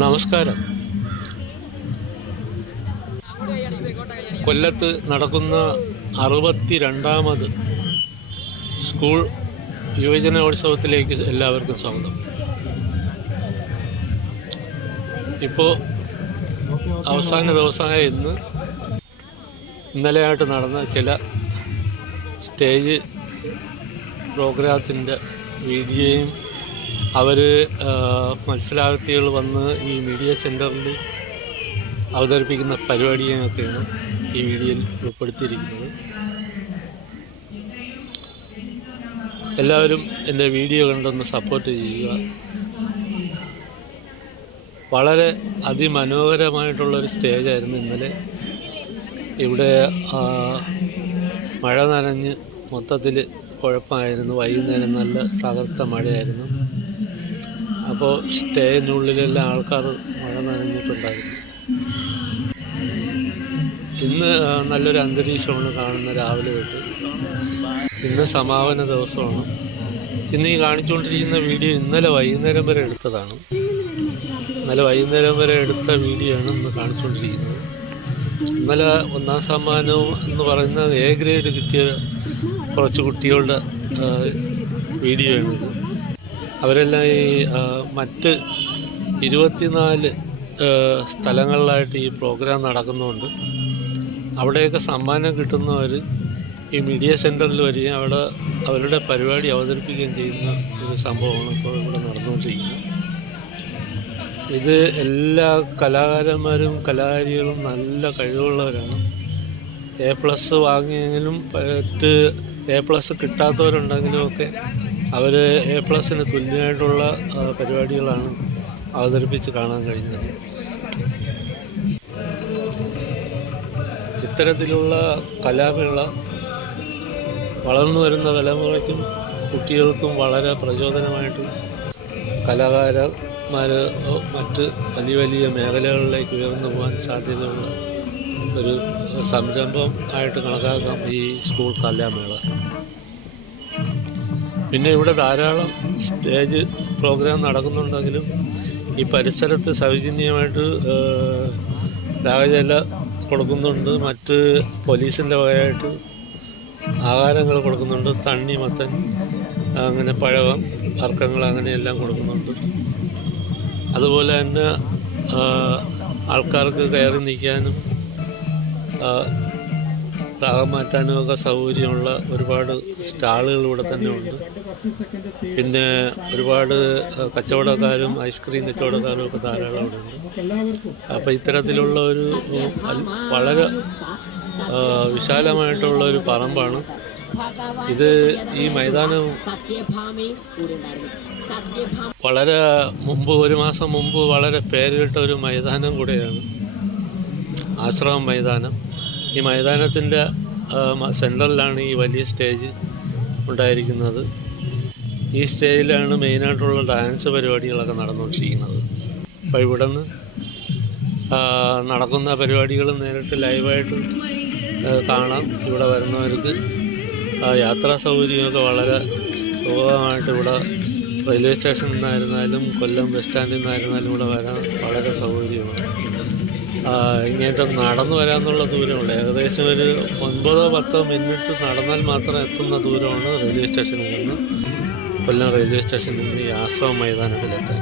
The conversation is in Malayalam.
നമസ്കാരം. കൊല്ലത്ത് നടക്കുന്ന അറുപത്തി രണ്ടാമത് സ്കൂൾ യുവജനോത്സവത്തിലേക്ക് എല്ലാവർക്കും സ്വാഗതം. ഇപ്പോൾ അവസാന ദിവസമായ ഇന്ന് ഇന്നലെയായിട്ട് നടന്ന ചില സ്റ്റേജ് പ്രോഗ്രാമത്തിന്റെ വീഡിയോയും അവർ മത്സരാർത്ഥികൾ വന്ന് ഈ മീഡിയ സെന്ററിൽ അവതരിപ്പിക്കുന്ന പരിപാടിയൊക്കെയാണ് ഈ വീഡിയോയിൽ ഉൾപ്പെടുത്തിയിരിക്കുന്നത്. എല്ലാവരും എന്റെ വീഡിയോ കണ്ടൊന്ന് സപ്പോർട്ട് ചെയ്യുക. വളരെ അതിമനോഹരമായിട്ടുള്ളൊരു സ്റ്റേജായിരുന്നു ഇന്നലെ. ഇവിടെ മഴ നനഞ്ഞ് മൊത്തത്തിൽ കുഴപ്പമായിരുന്നു. വൈകുന്നേരം നല്ല തകർത്ത മഴയായിരുന്നു. അപ്പോൾ സ്റ്റേനുള്ളിലെല്ലാം ആൾക്കാർ മഴ നനഞ്ഞിട്ടുണ്ടായിരുന്നു. ഇന്ന് നല്ലൊരു അന്തരീക്ഷമാണ് കാണുന്ന രാവിലെ തൊട്ട്. ഇന്ന് സമാപന ദിവസമാണ്. ഇന്ന് ഈ കാണിച്ചുകൊണ്ടിരിക്കുന്ന വീഡിയോ ഇന്നലെ വൈകുന്നേരം വരെ എടുത്തതാണ്. ഇന്നലെ വൈകുന്നേരം വരെ എടുത്ത വീഡിയോ ആണ് ഇന്ന് കാണിച്ചുകൊണ്ടിരിക്കുന്നത്. ഇന്നലെ ഒന്നാം സമ്മാനവും എന്ന് പറയുന്ന എ ഗ്രേഡ് കിട്ടിയ കുറച്ച് കുട്ടികളുടെ വീഡിയോ ആണ് അവരെല്ലാം ഈ മറ്റ് ഇരുപത്തിനാല് സ്ഥലങ്ങളിലായിട്ട് ഈ പ്രോഗ്രാം നടക്കുന്നുണ്ട് അവിടെയൊക്കെ സമ്മാനം കിട്ടുന്നവർ ഈ മീഡിയ സെന്ററിൽ വരികയും അവിടെ അവരുടെ പരിപാടി അവതരിപ്പിക്കുകയും ചെയ്യുന്ന ഒരു സംഭവമാണ് ഇപ്പോൾ ഇവിടെ നടന്നുകൊണ്ടിരിക്കുന്നത്. ഇത് എല്ലാ കലാകാരന്മാരും കലാകാരികളും നല്ല കഴിവുള്ളവരാണ്. എ പ്ലസ് വാങ്ങിയെങ്കിലും മറ്റ് എ പ്ലസ് കിട്ടാത്തവരുണ്ടെങ്കിലും ഒക്കെ അവർ എ പ്ലസിന് തുല്യമായിട്ടുള്ള പരിപാടികളാണ് അവതരിപ്പിച്ച് കാണാൻ കഴിഞ്ഞത്. ഇത്തരത്തിലുള്ള കലാമേള വളർന്നു വരുന്ന തലമുറയ്ക്കും കുട്ടികൾക്കും വളരെ പ്രചോദനമായിട്ട് കലാകാരന്മാർ മറ്റ് വലിയ വലിയ മേഖലകളിലേക്ക് ഉയർന്നു പോകാൻ സാധ്യതയുള്ള ഒരു സംരംഭം ആയിട്ട് കണക്കാക്കാം ഈ സ്കൂൾ കലാമേള. പിന്നെ ഇവിടെ ധാരാളം സ്റ്റേജ് പ്രോഗ്രാം നടക്കുന്നുണ്ടെങ്കിലും ഈ പരിസരത്ത് സൗജന്യമായിട്ട് രാഗജല കൊടുക്കുന്നുണ്ട്. മറ്റ് പോലീസിന്റെ വകയായിട്ട് ആഹാരങ്ങൾ കൊടുക്കുന്നുണ്ട്. തണ്ണി മത്തൻ അങ്ങനെ പഴം വർക്കങ്ങൾ അങ്ങനെയെല്ലാം കൊടുക്കുന്നുണ്ട്. അതുപോലെ തന്നെ ആൾക്കാർക്ക് കയറി നിൽക്കാനും ദാഹം മാറ്റാനും ഒക്കെ സൗകര്യമുള്ള ഒരുപാട് സ്റ്റാളുകൾ ഇവിടെ തന്നെ ഉണ്ട്. പിന്നെ ഒരുപാട് കച്ചവടക്കാരും ഐസ്ക്രീം കച്ചവടക്കാരും ഒക്കെ ധാരാളം ഉണ്ട്. അപ്പോൾ ഇത്തരത്തിലുള്ള ഒരു വളരെ വിശാലമായിട്ടുള്ള ഒരു പറമ്പാണ്. ഇത് ഈ മൈതാനം വളരെ മുമ്പ് ഒരു മാസം മുമ്പ് വളരെ പേരിട്ട ഒരു മൈതാനം കൂടെയാണ്. ആശ്രമം മൈതാനം. ഈ മൈതാനത്തിന്റെ സെന്ററിലാണ് ഈ വലിയ സ്റ്റേജ് ഉണ്ടായിരിക്കുന്നത്. ഈ സ്റ്റേജിലാണ് മെയിനായിട്ടുള്ള ഡാൻസ് പരിപാടികളൊക്കെ നടന്നുകൊണ്ടിരിക്കുന്നത്. അപ്പോൾ ഇവിടെ നിന്ന് നടക്കുന്ന പരിപാടികൾ നേരിട്ട് ലൈവായിട്ട് കാണാം. ഇവിടെ വരുന്നവർക്ക് യാത്രാ സൗകര്യമൊക്കെ വളരെ സുഖമായിട്ട് ഇവിടെ റെയിൽവേ സ്റ്റേഷനിൽ നിന്നായിരുന്നാലും കൊല്ലം ബസ് സ്റ്റാൻഡിൽ നിന്നായിരുന്നാലും ഇവിടെ വരാൻ വളരെ സൗകര്യമാണ്. ആ, ഇങ്ങേറ്റം നടന്നു വരാമെന്നുള്ള ദൂരമുണ്ട്. ഏകദേശം ഒരു ഒൻപതോ പത്തോ മിനിറ്റ് നടന്നാൽ മാത്രം എത്തുന്ന ദൂരമാണ് റെയിൽവേ സ്റ്റേഷനിൽ നിന്ന് കൊല്ലം റെയിൽവേ സ്റ്റേഷനിൽ നിന്ന് ഈ ആശ്രമ മൈതാനത്തിലെത്താൻ.